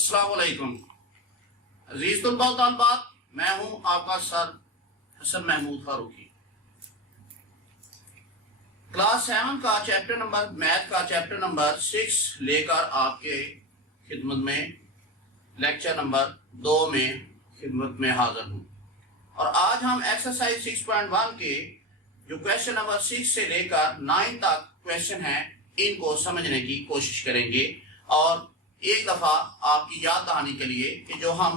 अस्सलाम वालेकुम अजीज तलबात, मैं हूं आपका सर हसन महमूद फारूकी। क्लास 7 का चैप्टर नंबर मैथ का चैप्टर नंबर 6 लेकर आपके खिदमत में लेक्चर नंबर 2 में खिदमत में हाजिर हूं। और आज हम एक्सरसाइज 6.1 के जो क्वेश्चन नंबर 6 से लेकर 9 तक क्वेश्चन हैं, इनको समझने की कोशिश करेंगे। और एक दफा आपकी याद दहानी के लिए कि जो हम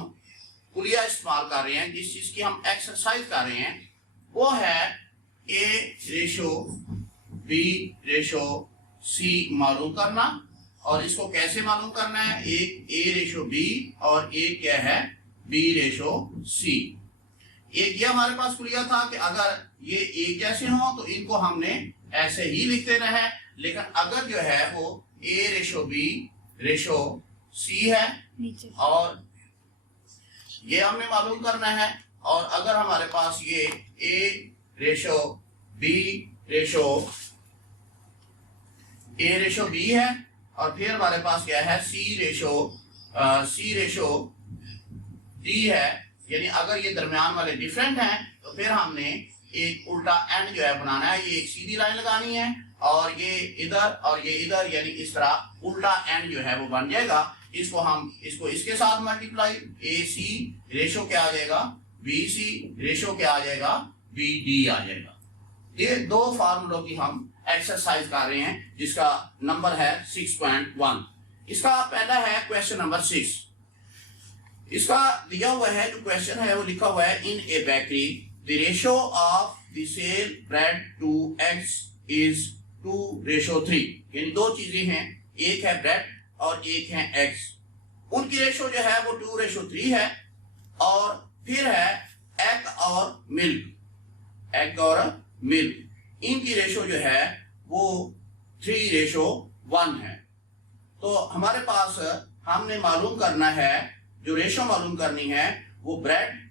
कुलिया इस्तेमाल कर रहे हैं, जिस चीज की हम एक्सरसाइज कर रहे हैं, वो है A/B/C मालूम करना। और इसको कैसे मालूम करना है? एक A/B और एक क्या है B/C। एक ये हमारे पास कुलिया था कि अगर ये एक जैसे हो तो इनको हमने ऐसे ही लिख देना है, लेकिन अगर जो है वो A/B/C है और ये हमने मालूम करना है। और अगर हमारे पास ये A/B है और फिर हमारे पास क्या है C/D है, यानी अगर ये दरमियान वाले डिफरेंट हैं तो फिर हमने एक उल्टा एंड जो है बनाना है। ये एक सीधी लाइन लगानी है और ये इधर और ये इधर, यानी इस तरह उल्टा एंड जो है वो बन जाएगा। इसको इसके साथ मल्टीप्लाई, AC रेशो क्या आ जाएगा BC रेशो क्या आ जाएगा BD आ जाएगा। ये दो फार्मूलों की हम एक्सरसाइज कर रहे हैं जिसका नंबर है 6.1। इसका पहला है क्वेश्चन नंबर 6। इसका दिया हुआ है, जो क्वेश्चन है वो लिखा हुआ है, in a bakery the ratio of the sale bread to eggs is 2:3। यानी दो चीजें हैं, एक है ब्रेड और एक है एग्स। उनकी रेशो जो है वो 2:3 है। और फिर है एग और मिल्क, इनकी रेशो जो है वो 3:1 है। तो हमारे पास हमने मालूम करना है, जो रेशो मालूम करनी है वो ब्रेड,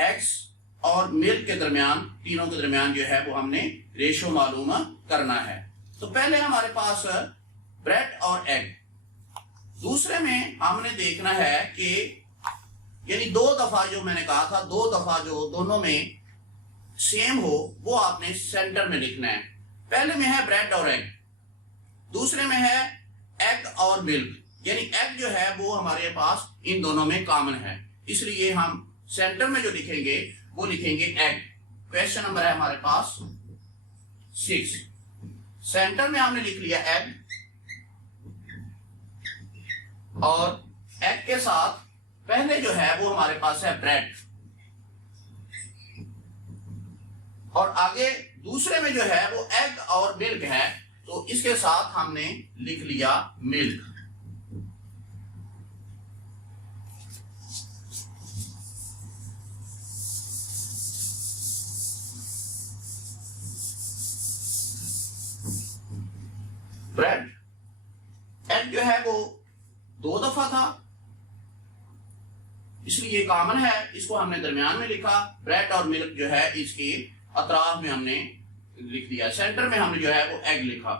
एग्स और मिल्क के दरमियान, तीनों के दरमियान जो है वो हमने रेशो मालूम करना है। तो पहले हमारे पास ब्रेड और एग। दूसरे में हमने देखना है कि यानी 2 दफा, जो मैंने कहा था 2 दफा जो दोनों में सेम हो वो आपने सेंटर में लिखना है। पहले में है ब्रेड और एग, दूसरे में है एग और मिल्क। यानी एग जो है वो हमारे पास इन दोनों में कॉमन है, इसलिए हम सेंटर में जो लिखेंगे वो लिखेंगे एग। क्वेश्चन नंबर है हमारे पास 6। सेंटर में हमने लिख लिया एग और एग के साथ पहले जो है वो हमारे पास है ब्रेड और आगे दूसरे में जो है वो एग और मिल्क है, तो इसके साथ हमने लिख लिया मिल्क। ब्रेड एग जो है वो 2 दफा था, इसलिए कॉमन है, इसको हमने दरमियान में लिखा। ब्रेड और मिल्क जो है इसके अतराफ में हमने लिख दिया। सेंटर में हमने जो है वो एग लिखा।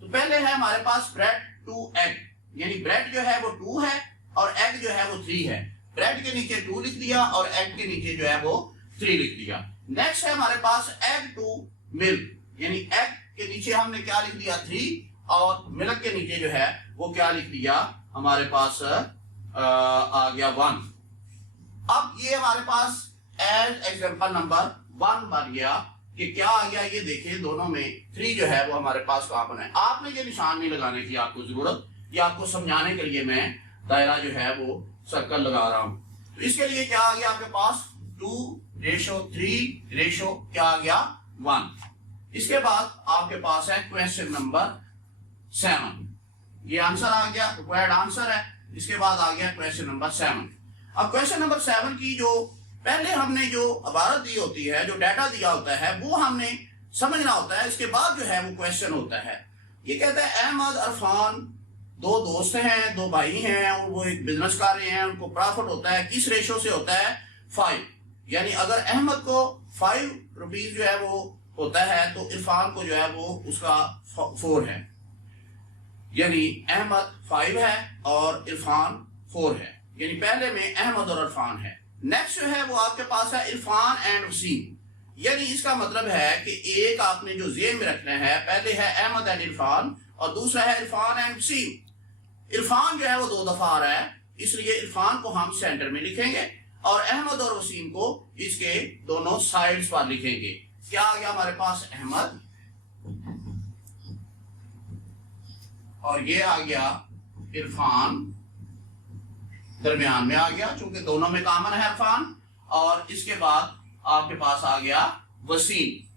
तो पहले है हमारे पास ब्रेड टू एग, यानी ब्रेड जो है वो 2 है और एग जो है वो 3 है। ब्रेड के नीचे 2 लिख दिया और एग के नीचे जो है वो 3 लिख दिया। नेक्स्ट है हमारे पास एग टू मिल्क, यानी एग के नीचे हमने क्या लिख दिया 3 और मिल्क के नीचे जो है वो क्या लिख दिया हमारे पास आ गया 1। अब ये हमारे पास एज एग्जांपल नंबर 1 बन गया कि क्या आ गया, ये देखें दोनों में 3 जो है वो हमारे पास कॉमन है। आपने ये निशान नहीं लगाने की आपको जरूरत, ये आपको समझाने के लिए मैं दायरा जो है वो सर्कल लगा रहा हूं। तो इसके लिए क्या आ गया आपके पास 2:3 रेशो क्या आ गया 1। इसके बाद आपके पास है क्वेश्चन नंबर 7। ये आंसर आ गया, रिक्वायर्ड आंसर है। इसके बाद आ गया क्वेश्चन नंबर 7। अब क्वेश्चन नंबर 7 की जो पहले हमने जो इबारत दी होती है, जो डाटा दिया होता है, वो हमने समझना होता है। इसके बाद जो है वो क्वेश्चन होता है। ये कहता है अहमद अरफान 2 दोस्त हैं, 2 भाई हैं और वो एक बिजनेस कर रहे हैं, उनको प्रॉफिट होता है। किस रेशो से होता है 5। यानी अगर अहमद को 5 रुपीज जो है वो होता है तो इरफान को जो है वो उसका 4 है। यानी अहमद 5 है और इरफान 4 है, यानी पहले में अहमद और इरफान है। नेक्स्ट जो है वो आपके पास है इरफान एंड वसीम, यानी इसका मतलब है कि एक आपने जो जेन में रखना है, पहले है अहमद एंड इरफान और दूसरा है इरफान एंड वसीम। इरफान जो है वो 2 दफा आ रहा है, इसलिए इरफान को हम सेंटर में लिखेंगे और अहमद और वसीम को इसके दोनों साइड्स पर लिखेंगे। क्या आ गया हमारे पास? अहमद, और ये आ गया इरफान, दरमियान में आ गया चूंकि दोनों में कॉमन है इरफान, और इसके बाद आपके पास आ गया वसीम।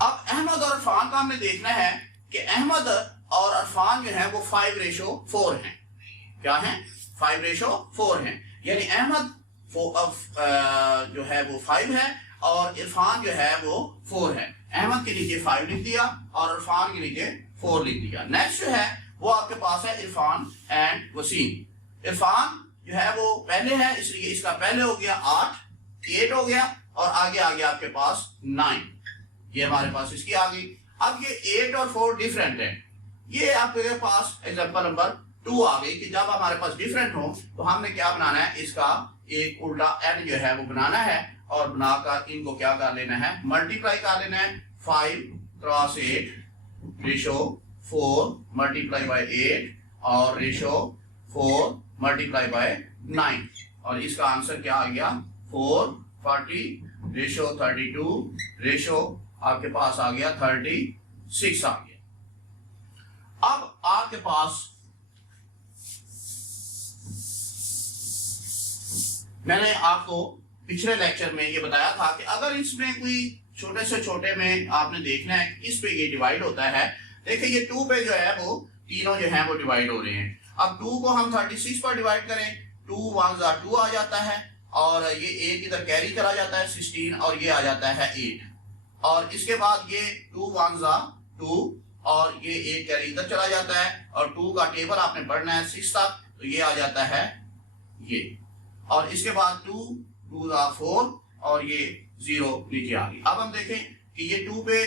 अब अहमद और इरफान का हमने देखना है कि अहमद और इरफान जो है वो 5:4 हैं। क्या है? 5:4 हैं, यानी अहमद जो है वो 5 है और इरफान जो है वो 4 है। अहमद के नीचे 5 लिख दिया और इरफान के नीचे 4 लिख दिया। नेक्स्ट जो है वो आपके पास है इरफान एंड वसीम। इरफान जो है वो पहले है, इसलिए इसका पहले हो गया 8 हो गया और आगे आ गया आपके पास 9, ये हमारे पास इसकी आ गई। अब ये 8 और 4 डिफरेंट है, ये आपके पास एग्जांपल नंबर 2 आ गई कि जब हमारे पास डिफरेंट हो तो हमने क्या बनाना है, इसका एक उल्टा एन जो है वो बनाना है और बनाकर इनको क्या कर लेना है, मल्टीप्लाई कर लेना है। 5 क्रॉस 8 रेशो 4 मल्टीप्लाई बाय 8 और रेशो 4 मल्टीप्लाई बाय 9, और इसका आंसर क्या आ गया? 440 रेशो 32 रेशो आपके पास आ गया 36 आ गया। अब आपके पास मैंने आपको पिछले लेक्चर में ये बताया था कि अगर इसमें कोई छोटे से छोटे में आपने देखना है किस पे ये डिवाइड होता है। देखिए ये 2 पे जो है वो तीनों जो है वो डिवाइड हो रहे हैं। अब 2 को हम 36 पर डिवाइड करें, 2 1 2 आ जाता है और ये 1 इधर कैरी चला जाता है 16 और ये आ जाता है 8, और इसके बाद ये 2 1 2 और ये 1 कैरी इधर चला जाता है और 2 का टेबल आपने पढ़ना है 6 तक, तो ये आ जाता है ये, और इसके बाद 2 2 4 और ये 0 नीचे आ गई। अब हम देखें कि ये 2 पे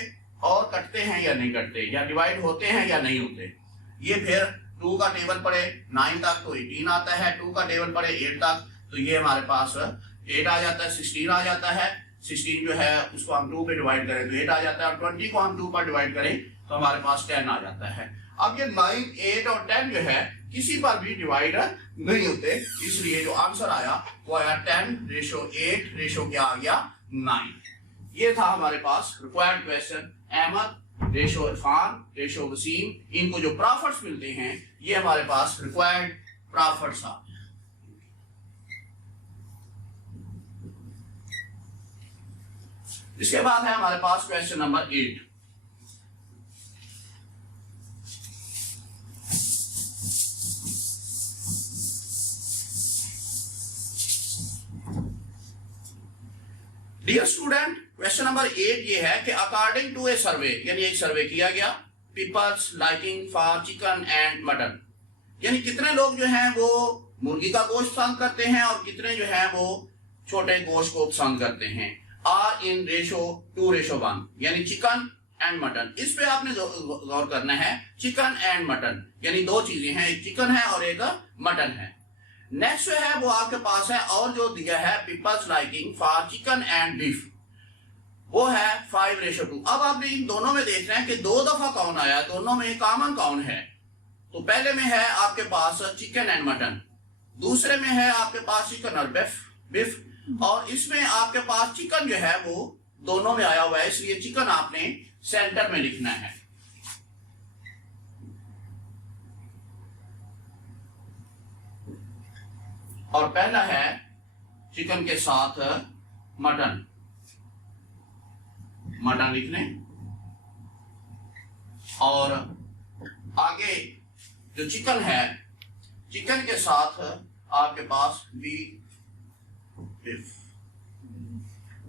और कटते हैं या नहीं कटते, या डिवाइड होते हैं या नहीं होते। ये फिर 2 का टेबल पड़े 9 तक तो 18 आता है, 2 का टेबल पड़े 8 तक तो ये हमारे पास 8 आ जाता है, 16 आ जाता है। 16 जो है उसको हम 2 पे डिवाइड करें तो 8 आ जाता है, और 20 को हम 2 पर डिवाइड करें तो हमारे पास 10 आ जाता है। अब ये 9 8 और 10 जो है किसी पर भी डिवाइड नहीं होते, इसलिए जो आंसर आया वो आया 10:8 रेशो क्या आ गया 9। ये था हमारे पास required question. Ahmad ratio Irfan ratio Waseem, इनको जो प्रॉफिट्स मिलते हैं ये हमारे पास रिक्वायर्ड प्रॉफिट्स आ। इसके बाद है हमारे पास question number 8। Dear student, question number 8 ये है कि अकॉर्डिंग टू ए सर्वे, यानी एक सर्वे किया गया, peoples liking for chicken and mutton, यानी कितने लोग जो हैं वो मुर्गी का गोश्त पसंद करते हैं और कितने जो हैं वो छोटे गोश्त को पसंद करते हैं, आर इन रेशो 2:1, यानी चिकन एंड मटन। इस पे आपने गौर करना है, चिकन एंड मटन यानी 2 चीजें हैं, एक चिकन है और एक मटन है। नेक्स्ट जो है वो आपके पास है और जो दिया है peoples liking for chicken and beef, वो है 5:2। अब आपने इन दोनों में देखना है कि 2 दफा कौन आया, दोनों में कॉमन कौन है। तो पहले में है आपके पास चिकन एंड मटन, दूसरे में है आपके पास चिकन और बीफ, और इसमें आपके पास चिकन जो है वो दोनों में आया हुआ है, इसलिए चिकन आपने सेंटर में लिखना है। और पहला है चिकन के साथ मटन, मटन लिखने, और आगे जो चिकन है, चिकन के साथ आपके पास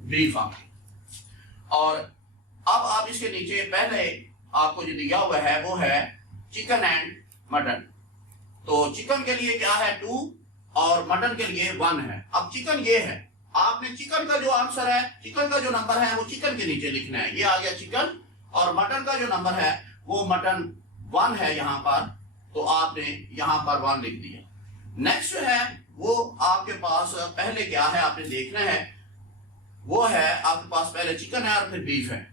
बीफ आ गई। और अब आप इसके नीचे पहले आपको जो दिया हुआ है वो है चिकन एंड मटन। तो चिकन के लिए क्या है 2 और मटन के लिए 1 है। अब चिकन ये है, आपने चिकन का जो आंसर है, चिकन का जो नंबर है वो चिकन के नीचे लिखना है, ये आ गया चिकन, और मटन का जो नंबर है वो मटन 1 है यहाँ पर, तो आपने यहाँ पर 1 लिख दिया। नेक्स्ट जो है वो आपके पास पहले क्या है आपने देखना है, वो है आपके पास पहले चिकन है और फिर बीफ है।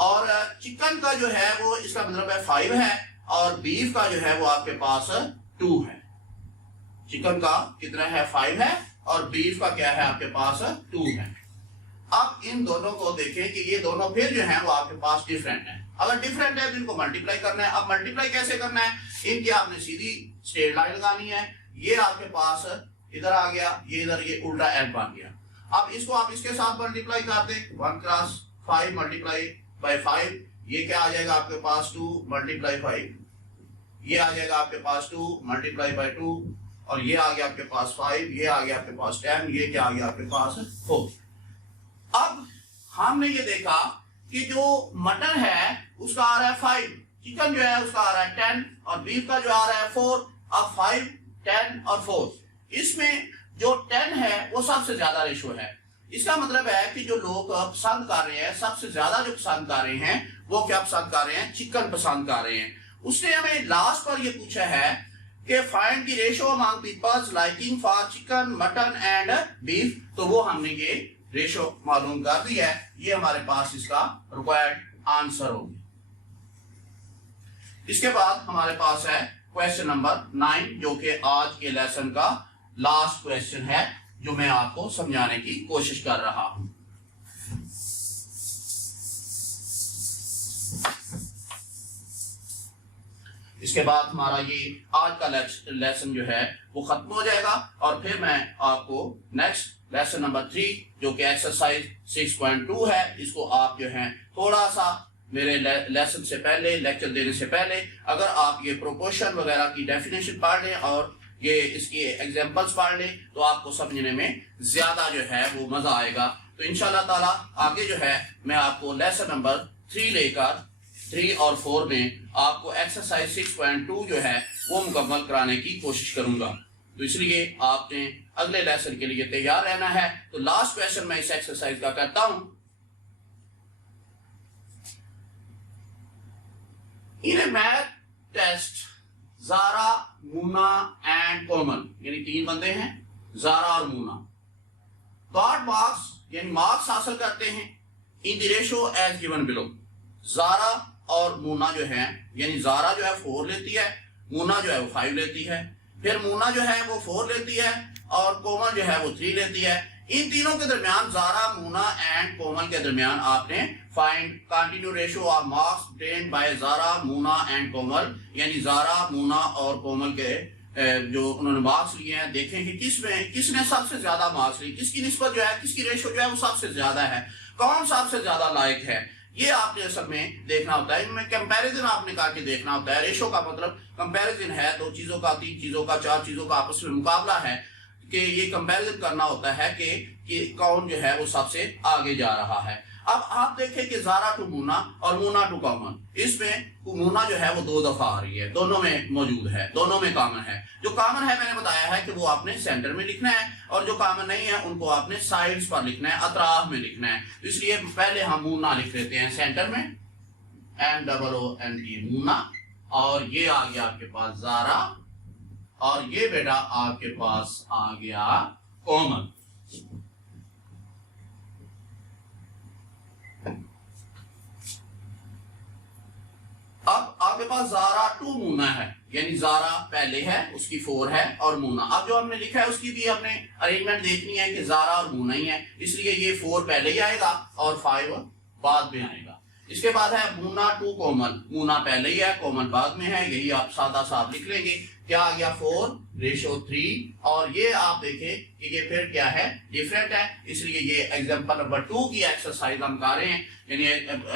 और चिकन का जो है वो इसका मतलब है 5 है और बीफ का जो है वो आपके पास 2 है। चिकन का कितना है 5 है और बीफ का क्या है आपके पास 2 है। अब इन दोनों को देखें कि ये दोनों फिर जो है वो आपके पास डिफरेंट है। अगर डिफरेंट है तो इनको मल्टीप्लाई करना है। अब मल्टीप्लाई कैसे करना है, इनकी आपने सीधी स्ट्रेट लाइन लगानी है। ये आपके पास इधर आ गया, ये इधर, ये उल्टा एन बन गया। अब इसको आप इसके साथ मल्टीप्लाई कर दें, 1 क्रॉस 5 मल्टीप्लाई बाय 5, ये क्या आ जाएगा आपके पास 2 मल्टीप्लाई 5, ये आ जाएगा आपके पास 2 मल्टीप्लाई बाय 2, और ये आ गया आपके पास 5, ये आ गया आपके पास 10, ये क्या आ गया आपके पास 4। अब हमने ये देखा कि जो मटन है उसका आ रहा है 5, चिकन जो है उसका आ रहा है 10 और बीफ का जो आ रहा है 4। अब 5, 10 और 4, इसमें जो 10 है वो सबसे ज्यादा रेशो है। इसका मतलब है कि जो लोग पसंद कर रहे हैं, सबसे ज्यादा जो पसंद कर रहे हैं वो क्या पसंद कर रहे हैं, चिकन पसंद कर रहे हैं। उसने हमें लास्ट पर ये पूछा है कि find the ratio among peoples liking for chicken, mutton and beef. तो वो हमने ये रेशो मालूम कर दिया है, ये हमारे पास इसका रिक्वायर्ड आंसर होगी। इसके बाद हमारे पास है क्वेश्चन नंबर 9, जो कि आज के लेसन का लास्ट क्वेश्चन है, जो मैं आपको समझाने की कोशिश कर रहा हूं। इसके बाद हमारा ये आज का लेसन जो है वो खत्म हो जाएगा और फिर मैं आपको नेक्स्ट लेसन नंबर 3, जो कि एक्सरसाइज 6.2 है, इसको आप जो है थोड़ा सा मेरे लेसन से पहले, लेक्चर देने से पहले अगर आप ये प्रोपोर्शन वगैरह की डेफिनेशन पढ़ लें और ये इसकी एग्जांपल्स पढ़ लें तो आपको समझने में ज्यादा जो है वो मजा आएगा। तो इंशाल्लाह ताला आगे जो है मैं आपको लेसन नंबर 3 लेकर 3 और 4 में आपको एक्सरसाइज 6.2 जो है वो मुकम्मल कराने की कोशिश करूंगा। तो इसलिए आपने अगले लेसन के लिए तैयार रहना है। तो लास्ट क्वेश्चन मैं इस एक्सरसाइज का करता हूं। In a math test Zara, Muna and Komal, यानी 3 बंदे हैं, ज़ारा और मूना, गॉट मार्क्स यानी मार्क्स हासिल करते हैं in the ratio as given below. Zara और मूना जो है, यानी ज़ारा जो है 4 लेती है, मूना जो है वो 5 लेती है, फिर मूना जो है वो 4 लेती है और कोमल जो है वो 3 लेती है। इन तीनों के दरमियान, ज़ारा, मूना एंड कोमल के दरमियान आपने find continue ratio of marks obtained by Zara, Muna and Komal, यानी ज़ारा, मूना और कोमल के जो उन्होंने मार्क्स लिए हैं, देखें कि किसने सबसे ज्यादा मार्क्स लिए, किसकी निस्बत जो है, किसकी रेशो जो है वो सबसे ज्यादा है, कौन सबसे ज्यादा लायक है, ये आपने असल में देखना होता है। इनमें कंपैरिजन आपने करके देखना होता है। रेशो का मतलब कंपैरिजन है, 2 चीजों का, 3 चीजों का, 4 चीजों का आपस में मुकाबला है कि ये कंपैरिजन करना होता है कि कौन जो है वो सबसे आगे जा रहा है। अब आप देखें कि ज़ारा टू मूना और मूना टू कॉमन, इसमें मूना जो है वो 2 दफा आ रही है, दोनों में मौजूद है, दोनों में कॉमन है। जो कॉमन है मैंने बताया है कि वो आपने सेंटर में लिखना है और जो कॉमन नहीं है उनको आपने साइड्स पर लिखना है, अतराफ में लिखना है। तो इसलिए पहले हम मूना लिख लेते हैं सेंटर में, MOONA, मूना, और ये आ गया आपके पास ज़ारा और ये बेटा आपके पास आ गया कॉमन। अब आपके पास ज़ारा टू मूना है, यानी ज़ारा पहले है, उसकी 4 है और मूना। अब जो हमने लिखा है उसकी भी हमने अरेंजमेंट देखनी है कि ज़ारा और मूना ही है, इसलिए ये 4 पहले ही आएगा और 5 बाद में आएगा। इसके बाद है मूना टू कोमल, मूना पहले ही है, कोमल बाद में है, यही आप सादा साफ लिख लेंगे। क्या आ गया 4 रेशो 3, और ये आप देखें कि ये फिर क्या है, डिफरेंट है, इसलिए ये एग्जांपल नंबर 2 की एक्सरसाइज हम कर रहे हैं, यानी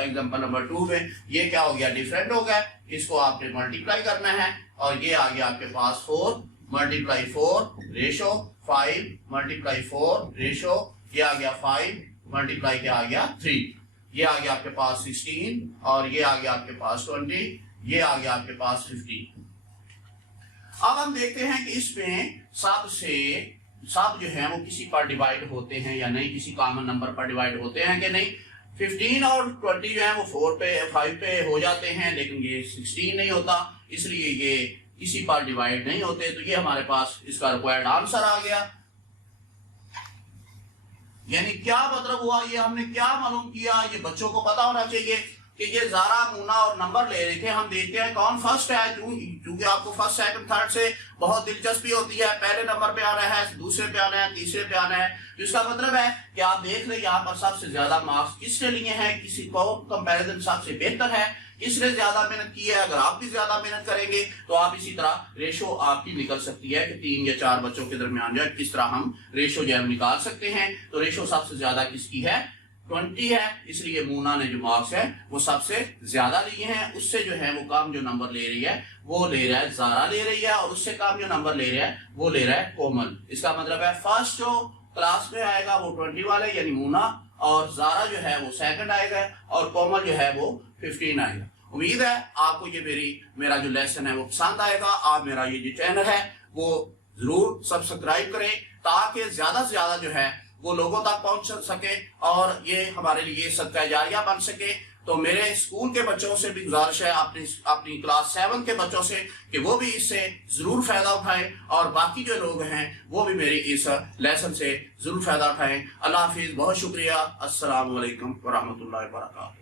एग्जांपल नंबर 2 में ये क्या हो गया, डिफरेंट हो गया। इसको आपने मल्टीप्लाई करना है और ये आ गया आपके पास 4 मल्टीप्लाई 4 रेशो 5 मल्टीप्लाई 4 रेशो, ये आ गया 5 मल्टीप्लाई क्या आ गया 3, ये आ गया आपके पास 16 और ये आ गया आपके पास 20, ये आ गया आपके पास 15। अब हम देखते हैं कि इसमें सब जो है वो किसी पर डिवाइड होते हैं या नहीं, किसी कॉमन नंबर पर डिवाइड होते हैं कि नहीं। 15 और 20 जो है वो 4 पे 5 पे हो जाते हैं, लेकिन ये 16 नहीं होता, इसलिए ये किसी पर डिवाइड नहीं होते। तो ये हमारे पास इसका रिक्वायर्ड आंसर आ गया। यानी क्या मतलब हुआ, ये हमने क्या मालूम किया, ये बच्चों को पता होना चाहिए कि ये ज़ारा, मूना और नंबर ले रहे थे। हम देखते हैं कौन फर्स्ट है, क्योंकि आपको फर्स्ट सेकंड थर्ड से बहुत दिलचस्पी होती है। पहले नंबर पे आना है, दूसरे पे आना है, तीसरे पे आना है। तो इसका मतलब है कि आप देख रहे हैं यहाँ पर सबसे ज्यादा मार्क्स किसने लिए हैं, किसी को कंपैरिजन सबसे बेहतर है, किसने ज्यादा मेहनत की है। अगर आप भी ज्यादा मेहनत करेंगे तो आप इसी तरह रेशो आपकी निकल सकती है कि 3 या 4 बच्चों के दरमियान जो है किस तरह हम रेशो जो है निकाल सकते हैं। तो रेशो सबसे ज्यादा किसकी है, 20 है, इसलिए मूना ने जो मार्क्स है वो सबसे ज्यादा लिए हैं। उससे जो है वो कम जो नंबर ले रही है वो ले रहा है ज़ारा ले रही है, और उससे कम जो नंबर ले रहा है वो ले रहा है कोमल। इसका मतलब है फर्स्ट जो क्लास में आएगा वो 20 वाले यानी मूना, और ज़ारा जो है वो सेकंड आएगा, और कोमल जो है वो 15 आएगा। उम्मीद है आपको ये मेरा जो लेसन है वो पसंद आएगा। आप मेरा ये जो चैनल है वो जरूर सब्सक्राइब करें ताकि ज्यादा से ज्यादा जो है वो लोगों तक पहुंच सके और ये हमारे लिए सदका जारिया बन सके। तो मेरे स्कूल के बच्चों से भी गुजारिश है, अपनी क्लास 7 के बच्चों से, कि वो भी इससे जरूर फायदा उठाएं, और बाकी जो लोग हैं वो भी मेरी इस लेसन से जरूर फायदा उठाएं। अल्लाह हाफिज, बहुत शुक्रिया। अस्सलाम वालेकुम व रहमतुल्लाहि व बरकातहू।